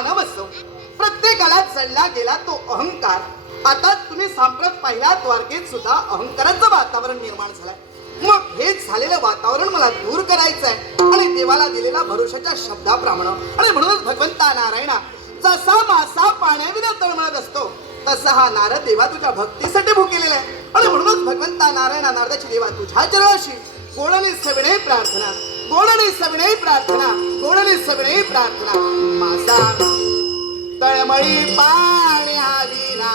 मानव असो, प्रत्येकाला चढला गेला तो अहंकार. आता तुम्ही सांप्रत पहिल्या द्वारकेत सुद्धा अहंकाराचं वातावरण निर्माण झालंय. मग हे झालेलं वातावरण मला दूर करायचं आहे आणि देवाला दिलेला भरोशाच्या शब्दाप्रमाणे. आणि म्हणूनच भगवंता नारायणा, जसा मासा पाण्याविना तळमळत असतो तसा हा नारद देवा तुझ्या भक्तीसाठी भुकेलेला आहे. आणि म्हणूनच भगवंता नारायणा, नारदाची देवा तुझ्या चरणाशी गोडणी सविनय प्रार्थना, गोडणी सविनय प्रार्थना, गोडणी सविनय प्रार्थना. मासा तळमळी पाण्याविना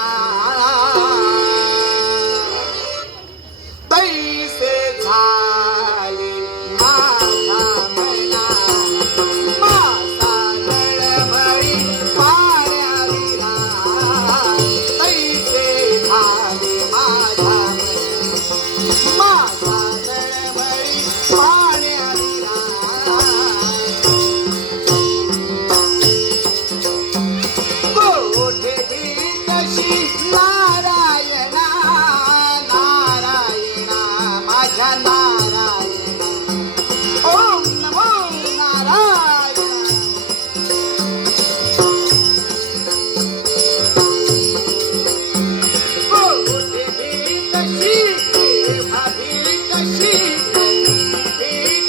तैसे झाले माझ्या मना. मासा तळमळी पाण्याविना तैसे झाले माझ्या मना. मासा तळमळी पाण्याविना कोठे कशी नारायणा, नारायणा माझ्या नारायणा. ओम नमो नारायणा. कोठे कशी भाभी कशी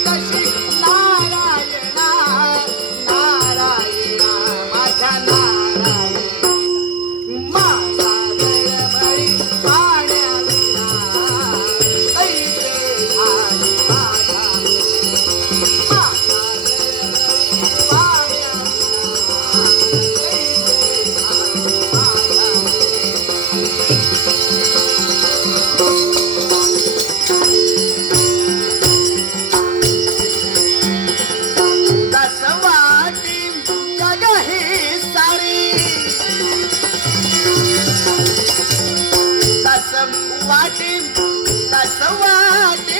कशी नारायणा, नारायणा माझ्या नारायणा. माझा तळमळी पाण्याविना तैसे झाले माझ्या मना. माझा तळमळी पाण्याविना तैसे झाले माझ्या कस वाटी जग ही सारी, कस वाटी